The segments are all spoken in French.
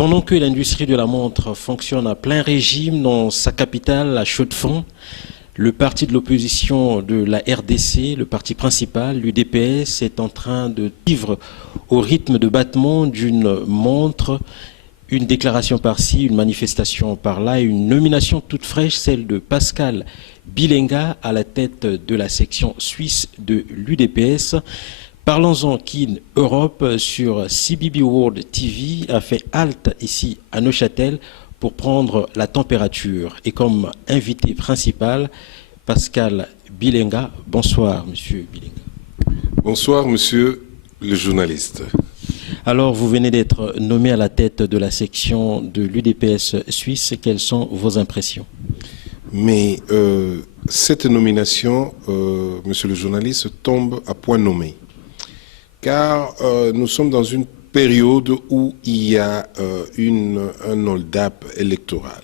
Pendant que l'industrie de la montre fonctionne à plein régime dans sa capitale, à Chaux-de-Fonds, le parti de l'opposition de la RDC, le parti principal, l'UDPS, est en train de vivre au rythme de battement d'une montre, une déclaration par-ci, une manifestation par-là, et une nomination toute fraîche, celle de Pascal Bilenga à la tête de la section suisse de l'UDPS. Parlons-en qu'In Europe sur CBB World TV a fait halte ici à Neuchâtel pour prendre la température. Et comme invité principal, Pascal Bilenga. Bonsoir, monsieur Bilenga. Bonsoir, monsieur le journaliste. Alors, vous venez d'être nommé à la tête de la section de l'UDPS suisse. Quelles sont vos impressions? Mais cette nomination, monsieur le journaliste, tombe à point nommé. Car nous sommes dans une période où il y a un hold-up électoral.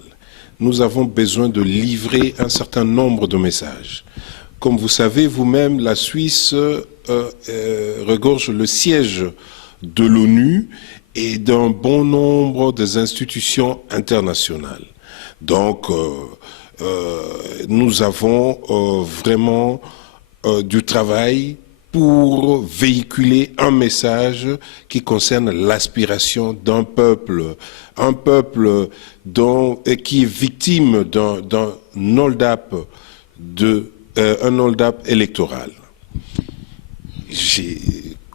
Nous avons besoin de livrer un certain nombre de messages. Comme vous savez vous-même, la Suisse regorge le siège de l'ONU et d'un bon nombre des institutions internationales. Donc, nous avons vraiment du travail pour véhiculer un message qui concerne l'aspiration d'un peuple, un peuple qui est victime d'un hold-up électoral.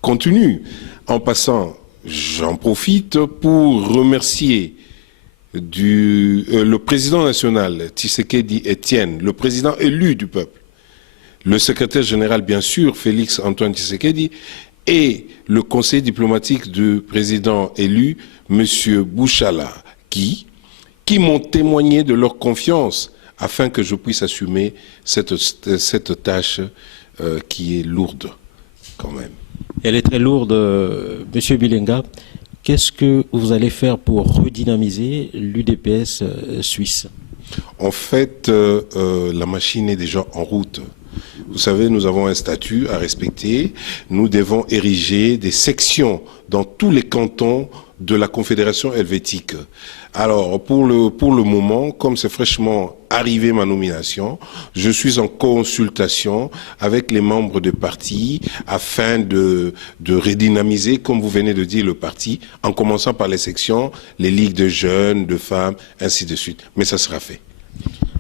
Continue. En passant, j'en profite pour remercier le président national, Tshisekedi Etienne, le président élu du peuple, le secrétaire général, bien sûr, Félix Antoine Tshisekedi, et le conseiller diplomatique du président élu, M. Bouchala, qui m'ont témoigné de leur confiance afin que je puisse assumer cette tâche qui est lourde, quand même. Elle est très lourde, M. Bilenga. Qu'est-ce que vous allez faire pour redynamiser l'UDPS suisse? En fait, la machine est déjà en route. Vous savez, nous avons un statut à respecter. Nous devons ériger des sections dans tous les cantons de la Confédération helvétique. Alors, pour le moment, comme c'est fraîchement arrivé ma nomination, je suis en consultation avec les membres du parti afin de redynamiser, comme vous venez de dire, le parti, en commençant par les sections, les ligues de jeunes, de femmes, ainsi de suite. Mais ça sera fait.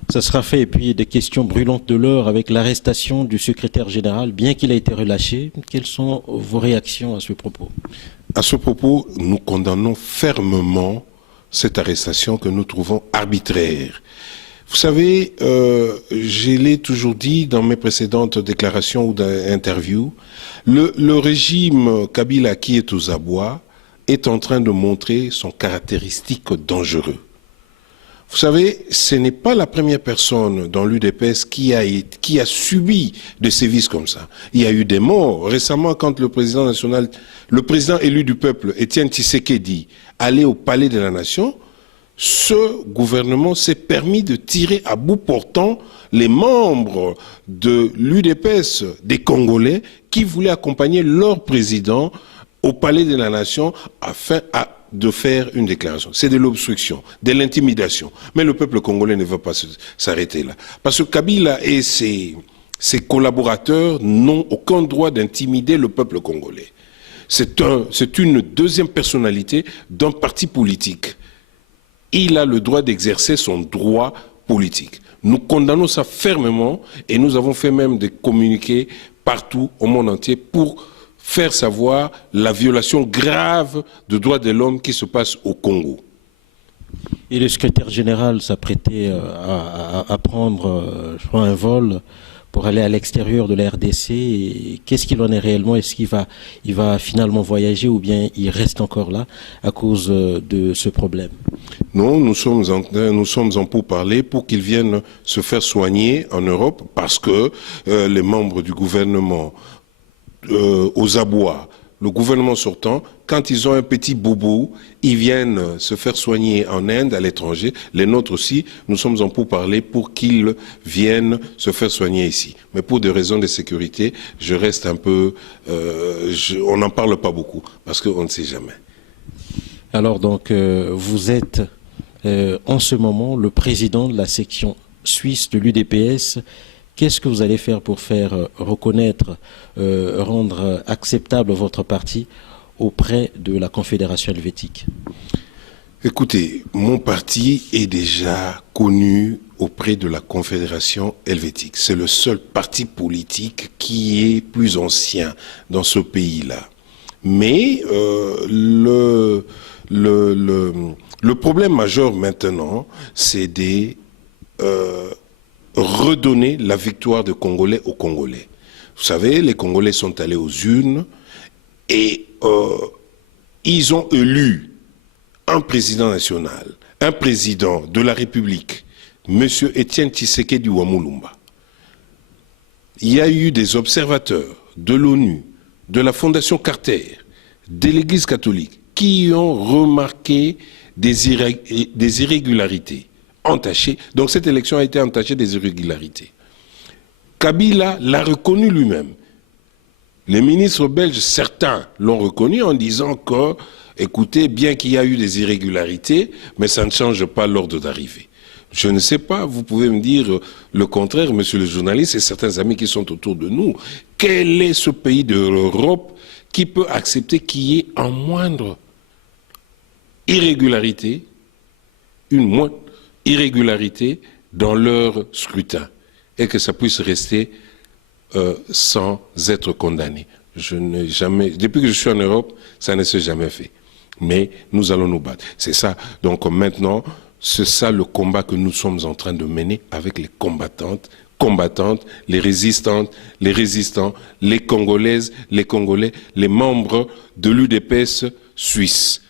Ça sera fait, et puis des questions brûlantes de l'heure avec l'arrestation du secrétaire général, bien qu'il ait été relâché. Quelles sont vos réactions à ce propos? À ce propos, nous condamnons fermement cette arrestation que nous trouvons arbitraire. Vous savez, je l'ai toujours dit dans mes précédentes déclarations ou interviews, le régime Kabila qui est aux abois est en train de montrer son caractéristique dangereux. Vous savez, ce n'est pas la première personne dans l'UDPS qui a subi des sévices comme ça. Il y a eu des morts. Récemment, quand le président élu du peuple, Etienne Tshisekedi, allait au palais de la nation, ce gouvernement s'est permis de tirer à bout portant les membres de l'UDPS, des Congolais, qui voulaient accompagner leur président au palais de la nation afin de faire une déclaration. C'est de l'obstruction, de l'intimidation. Mais le peuple congolais ne va pas s'arrêter là. Parce que Kabila et ses collaborateurs n'ont aucun droit d'intimider le peuple congolais. C'est une deuxième personnalité d'un parti politique. Il a le droit d'exercer son droit politique. Nous condamnons ça fermement et nous avons fait même des communiqués partout au monde entier pour faire savoir la violation grave des droits de l'homme qui se passe au Congo. Et le secrétaire général s'apprêtait à prendre un vol pour aller à l'extérieur de la RDC. Qu'est-ce qu'il en est réellement? Est-ce qu'il va finalement voyager ou bien il reste encore là à cause de ce problème? Non, nous sommes en pourparlers pour qu'il vienne se faire soigner en Europe parce que les membres du gouvernement aux abois, le gouvernement sortant, quand ils ont un petit boubou, ils viennent se faire soigner en Inde, à l'étranger. Les nôtres aussi, nous sommes en pourparlers pour qu'ils viennent se faire soigner ici. Mais pour des raisons de sécurité, je reste un peu... on n'en parle pas beaucoup, parce qu'on ne sait jamais. Alors donc, vous êtes en ce moment le président de la section suisse de l'UDPS. Qu'est-ce que vous allez faire pour faire reconnaître, rendre acceptable votre parti auprès de la Confédération helvétique? Écoutez, mon parti est déjà connu auprès de la Confédération helvétique. C'est le seul parti politique qui est plus ancien dans ce pays-là. Mais le problème majeur maintenant, c'est de redonner la victoire des Congolais aux Congolais. Vous savez, les Congolais sont allés aux urnes et ils ont élu un président national, un président de la République, M. Étienne Tshisekedi Wamulumba. Il y a eu des observateurs de l'ONU, de la Fondation Carter, de l'Église catholique, qui ont remarqué des irrégularités entachées. Donc cette élection a été entachée des irrégularités. Kabila l'a reconnu lui-même. Les ministres belges, certains l'ont reconnu en disant que, écoutez, bien qu'il y a eu des irrégularités, mais ça ne change pas l'ordre d'arrivée. Je ne sais pas, vous pouvez me dire le contraire, monsieur le journaliste, et certains amis qui sont autour de nous. Quel est ce pays de l'Europe qui peut accepter qu'il y ait en moindre irrégularité, une moindre irrégularité dans leur scrutin, et que ça puisse rester sans être condamné? Je n'ai jamais, depuis que je suis en Europe, ça ne s'est jamais fait. Mais nous allons nous battre. C'est ça. Donc maintenant, c'est ça le combat que nous sommes en train de mener avec les combattantes, les résistantes, les résistants, les Congolaises, les Congolais, les membres de l'UDPS suisse,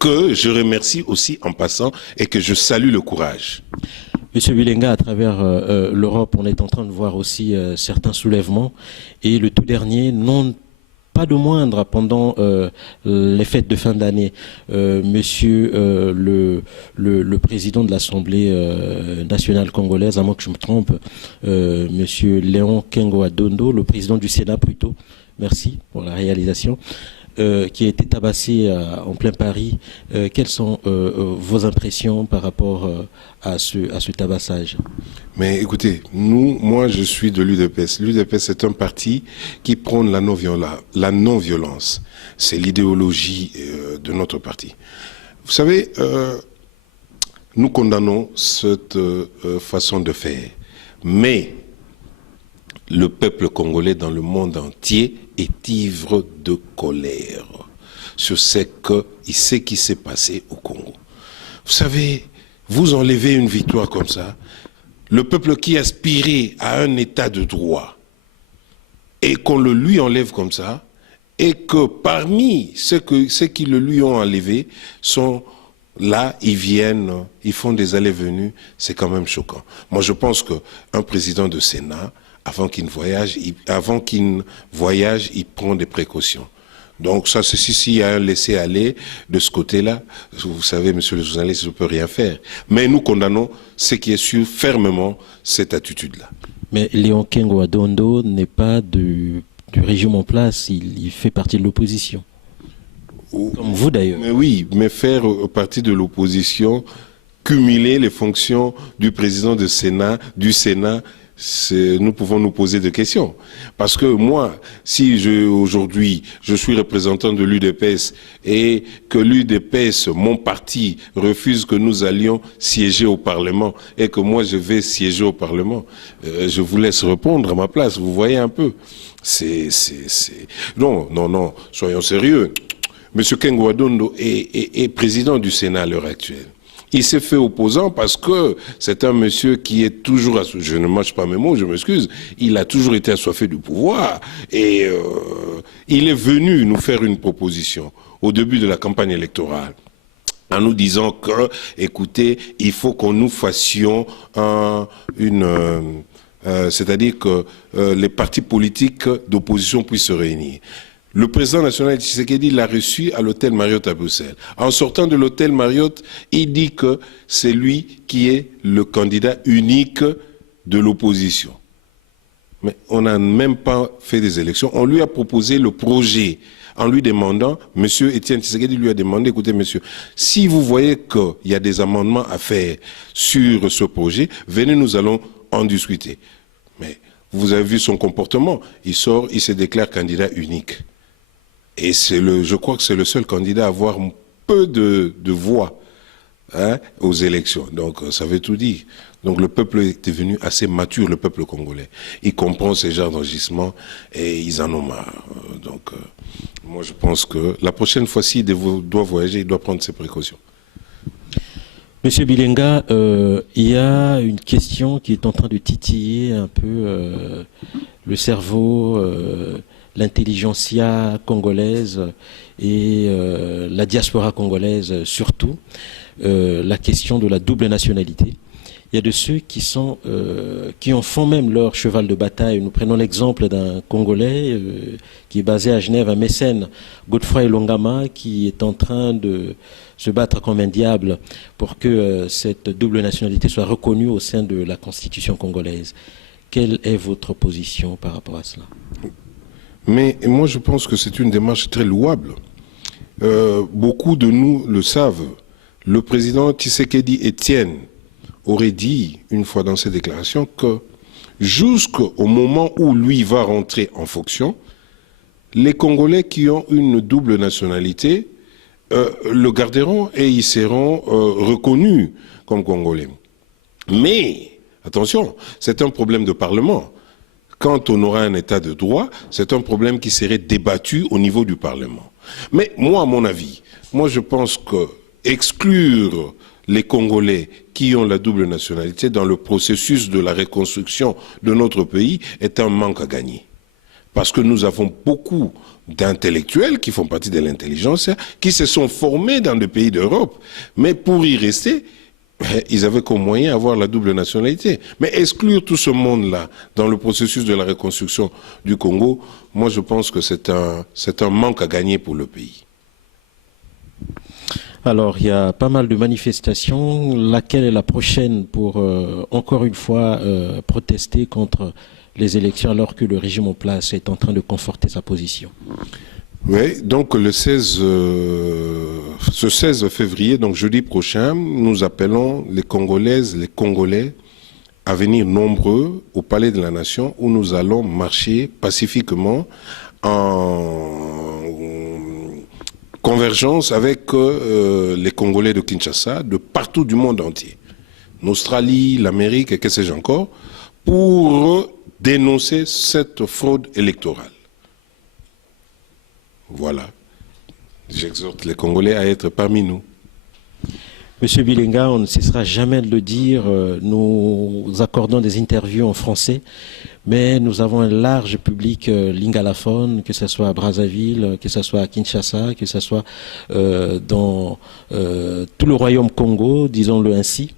que je remercie aussi en passant et que je salue le courage. Monsieur Bilenga, à travers l'Europe, on est en train de voir aussi certains soulèvements. Et le tout dernier, non pas de moindre, pendant les fêtes de fin d'année, monsieur le président de l'Assemblée nationale congolaise, à moins que je me trompe, monsieur Léon Kengo Adondo, le président du Sénat plutôt, merci pour la réalisation, qui a été tabassé en plein Paris. Quelles sont vos impressions par rapport à ce tabassage? Mais écoutez, moi je suis de l'UDPS. L'UDPS c'est un parti qui prône la non-violence. C'est l'idéologie de notre parti. Vous savez, nous condamnons cette façon de faire. Mais le peuple congolais dans le monde entier est ivre de colère sur ce qui s'est passé au Congo. Vous savez, vous enlevez une victoire comme ça, le peuple qui aspirait à un état de droit, et qu'on le lui enlève comme ça, et que parmi ceux qui le lui ont enlevé sont là, ils viennent, ils font des allées-venues, c'est quand même choquant. Moi je pense qu'un président de Sénat, avant qu'il voyage, il prend des précautions. Donc ça, s'il y a un laisser-aller de ce côté-là, vous savez, monsieur le journaliste, je ne peux rien faire. Mais nous condamnons ce qui est sûr fermement cette attitude-là. Mais Léon Kengo Adondo n'est pas du régime en place, il fait partie de l'opposition. Comme vous d'ailleurs. Mais oui, mais faire partie de l'opposition, cumuler les fonctions du président du Sénat, nous pouvons nous poser des questions. Parce que moi, si aujourd'hui je suis représentant de l'UDPS et que l'UDPS, mon parti, refuse que nous allions siéger au Parlement et que moi je vais siéger au Parlement, je vous laisse répondre à ma place. Vous voyez un peu. Non, soyons sérieux. Monsieur Kengo Adondo est président du Sénat à l'heure actuelle. Il s'est fait opposant parce que c'est un monsieur qui est toujours, je ne mâche pas mes mots, je m'excuse, il a toujours été assoiffé du pouvoir et il est venu nous faire une proposition au début de la campagne électorale en nous disant que, écoutez, il faut que nous fassions c'est-à-dire que les partis politiques d'opposition puissent se réunir. Le président national Tshisekedi l'a reçu à l'hôtel Marriott à Bruxelles. En sortant de l'hôtel Marriott, il dit que c'est lui qui est le candidat unique de l'opposition. Mais on n'a même pas fait des élections. On lui a proposé le projet en lui demandant, monsieur Étienne Tshisekedi lui a demandé, écoutez monsieur, si vous voyez qu'il y a des amendements à faire sur ce projet, venez, nous allons en discuter. Mais vous avez vu son comportement, il sort, il se déclare candidat unique. Et je crois que c'est le seul candidat à avoir peu de voix aux élections. Donc ça veut tout dire. Donc le peuple est devenu assez mature, le peuple congolais. Il comprend ces genres d'enregistrements et ils en ont marre. Donc moi je pense que la prochaine fois, s'il doit voyager, il doit prendre ses précautions. Monsieur Bilenga, il y a une question qui est en train de titiller un peu le cerveau, l'intelligentsia congolaise et la diaspora congolaise surtout, la question de la double nationalité. Il y a de ceux qui en font même leur cheval de bataille. Nous prenons l'exemple d'un Congolais qui est basé à Genève, un mécène, Godefroy Longama, qui est en train de se battre comme un diable pour que cette double nationalité soit reconnue au sein de la Constitution congolaise. Quelle est votre position par rapport à cela? Mais moi, je pense que c'est une démarche très louable. Beaucoup de nous le savent. Le président Tshisekedi Étienne aurait dit une fois dans ses déclarations que jusqu'au moment où lui va rentrer en fonction, les Congolais qui ont une double nationalité le garderont et ils seront reconnus comme Congolais. Mais, attention, c'est un problème de Parlement. Quand on aura un état de droit, c'est un problème qui serait débattu au niveau du Parlement. Mais moi, à mon avis, je pense que exclure les Congolais qui ont la double nationalité dans le processus de la reconstruction de notre pays est un manque à gagner. Parce que nous avons beaucoup d'intellectuels qui font partie de l'intelligence, qui se sont formés dans des pays d'Europe. Mais pour y rester, ils avaient comme moyen d'avoir la double nationalité. Mais exclure tout ce monde-là dans le processus de la reconstruction du Congo, moi je pense que c'est un manque à gagner pour le pays. Alors, il y a pas mal de manifestations. Laquelle est la prochaine pour, encore une fois, protester contre les élections alors que le régime en place est en train de conforter sa position? Oui, donc ce 16 février, donc jeudi prochain, nous appelons les Congolaises, les Congolais à venir nombreux au Palais de la Nation où nous allons marcher pacifiquement en convergence avec les Congolais de Kinshasa, de partout du monde entier, l'Australie, l'Amérique et que sais-je encore, pour dénoncer cette fraude électorale. Voilà. J'exhorte les Congolais à être parmi nous. Monsieur Bilenga, on ne cessera jamais de le dire, nous accordons des interviews en français, mais nous avons un large public lingalaphone, que ce soit à Brazzaville, que ce soit à Kinshasa, que ce soit dans tout le royaume Congo, disons-le ainsi.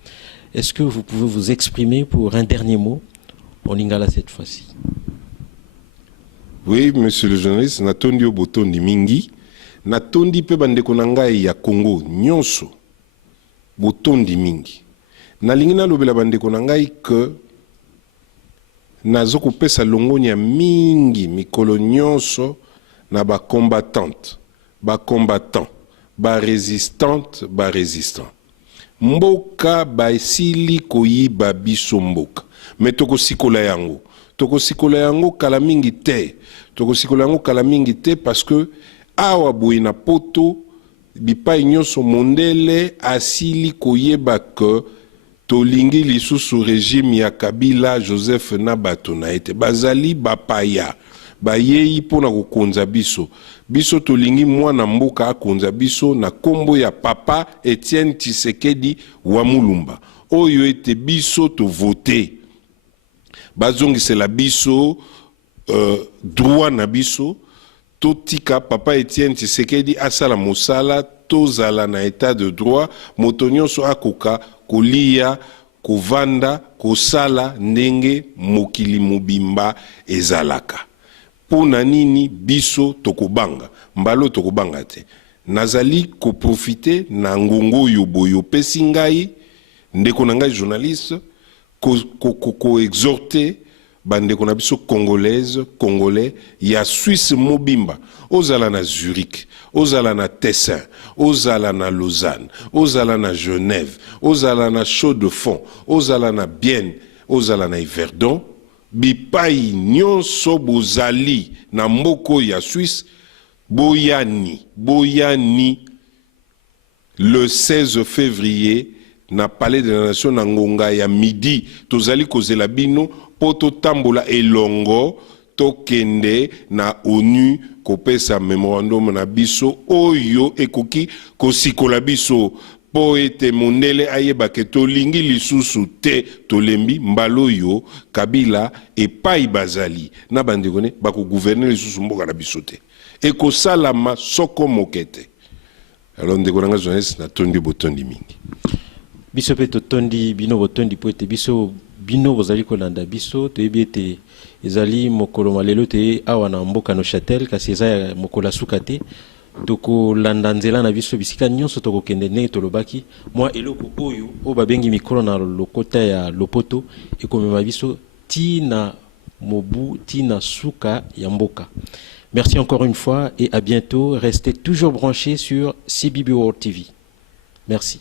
Est-ce que vous pouvez vous exprimer pour un dernier mot en lingala cette fois-ci? Oui, monsieur le journaliste, natondi obotondi mingi, natondi pe bandeko na ngai ya Congo nyonso botondi mingi. Nalingi nalobela bandeko na ngai que nazo kopesa longoni ya mingi mikolo nyonso na ba combattante, ba combattant, ba résistante, ba résistant. Mboka ba esili koyiba biso mboka. Mais tokosikola yango. Tokosikola yango kala mingi te. Tokosikola yango kala mingi te parce que awa boye na poto bipai nyonso mondele asili koyeba que tolingi lisusu régime ya Kabila Joseph na bato na ete bazali bapaya bayei pona kokonza biso biso tolingi mwana mboka akonza biso na kombo ya papa Étienne Tshisekedi wa Mulumba oyo ete biso to voter bazongisela biso droit na biso totika papa Étienne Tshisekedi asala mosala tozala na état de droit moto nyonso akoka kolia kovanda kosala ndenge mokili mobimba ezalaka pona nini biso tokobanga mbalo tokobanga te nazali koprofite na ngongo yo boyo pesi ngai ndeko na ngai journaliste ko exhorter bande qu'on a biso congolaise, congolais, ya Suisse mobimba, ozala na Zurich, ozala na Tessin, ozala na Lausanne, ozala na Genève, ozala na Chaux-de-Fonds, ozala na Bienne, ozala na Yverdon, bipai nyonso bozali na mboko ya Suisse, boyani le 16 février na Palais de la Nation na ngonga ya midi tozali kozela bino poto tambola elongo tokende na ONU kopesa memorandum na biso oyo ekoki kosikola biso po ete mondele ayeba ke tolingi lisusu te tolembi mbalo yo Kabila epai bazali na bandekone bako gouverner lisusu mboka na biso te ekosalama soko mokete. Alors ndeko nanga journaliste na tondi botondi mingi biso pe totondi bino botondi po ete biso bino bozali kolanda biso toyebi ete ezali mokolo malelo te awa na mboka Neuchâtel kasi eza mokolo suka te tokolanda nzela na biso bisika nyonso tokokende ndenge tolobaki mwa eloko oyo o babengi mikolo na lokota ya lopoto ekomema biso tina mobu tina suka ya mboka. Merci encore une fois et à bientôt. Restez toujours branchés sur CBB World TV. Merci.